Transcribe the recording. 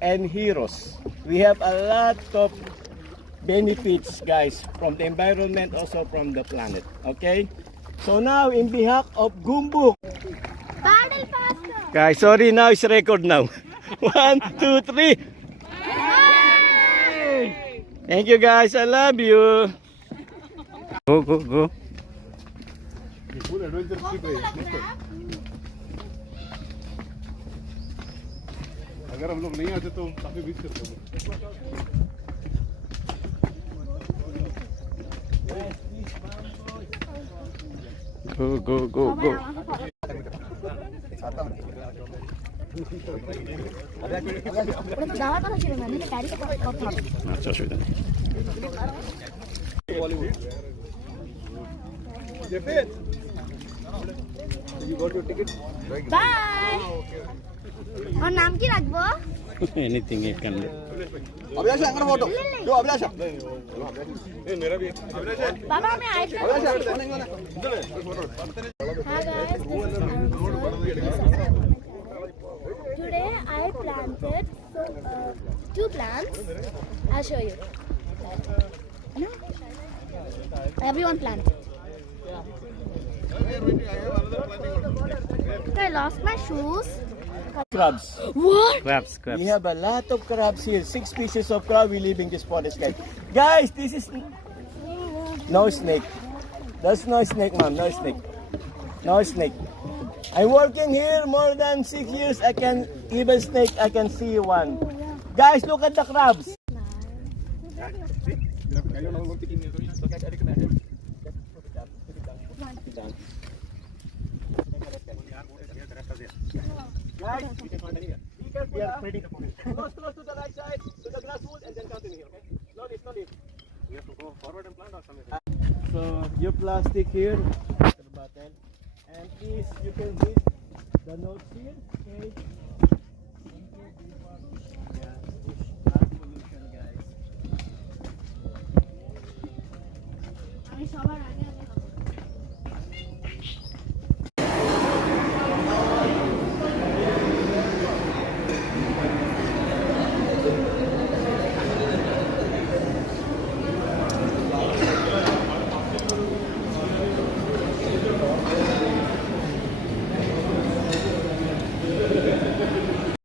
And heroes. We have a lot of benefits, guys, from the environment, also from the planet. Okay? So now, in behalf of Gumbuk, guys, sorry, now it's record now. 1, 2, 3. Thank you, guys. I love you. Go, go, go. अगर हम लोग नहीं आते तो काफी miss करते हैं। Go, go, go, go. Bye. और नाम की रखबो? Anything you can do. अभिलाषा अंदर फोटो जो अभिलाषा ये मेरा भी बाबा मैं आए थे। Hi guys, today I planted 2 plants. I'll show you. No? Everyone planted. I lost my shoes. Crabs. What? Crabs, crabs. We have a lot of crabs here. 6 species of crab we live in this forest, guys. Guys, this is no snake. There's no snake, ma'am. No snake. No snake. I'm working here more than 6 years. I can even snake. I can see one. Guys, look at the crabs. Guys, we are spreading the forest. Close to the right side, to the grasswood, and then continue here, okay? Slowly, slowly. We have to go forward and plant or something. So, your plastic here, to the bottom. And please, you can read the notes here, okay?